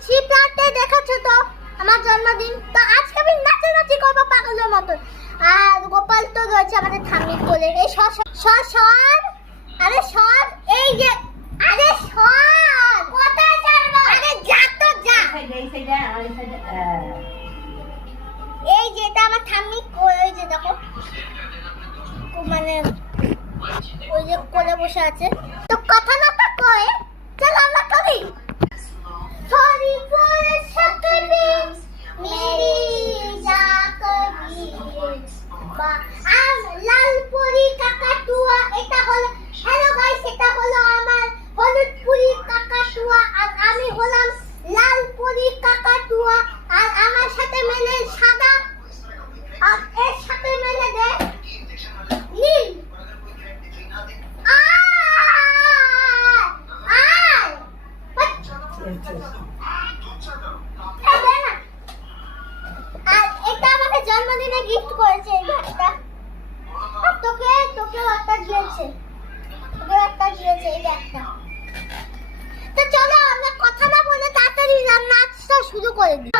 দিচ্ছি প্লাটে দেখাচ্ছ তো আমার জন্মদিন তো আজকে আমি নাচানাচি করবো পাগলের মতো আর গোপাল তো রয়েছে আমাদের ঠাম্মির কোলে এই সর আরে সর এই যে আরে সর কোথায় ছাড়বো আরে যা তো যা এই যে এটা আমার ঠাম্মি ওই যে দেখো মানে ওই যে কোলে বসে আছে তো কথা না তো কয়ে চল আমরা করি সরি ফর সাকরিং মেরি যা কবি বা আম লাল পরি কাকাতুয়া এটা হলো হ্যালো গাইস এটা হলো আমার হলুদ পরি কাকাতুয়া আর আমি হলাম লাল পরি কাকাতুয়া আর আমার সাথে মেলে সাদা আর এর সাথে মেলে দে নীল আর এটা আমাকে জন্মদিনে গিফট করেছে এই ব্যাগটা আর তোকে একটা দিয়েছে এই ব্যাগটা তো চলো আমরা কথা না বলে তাড়াতাড়ি নাচটা শুরু করে দিই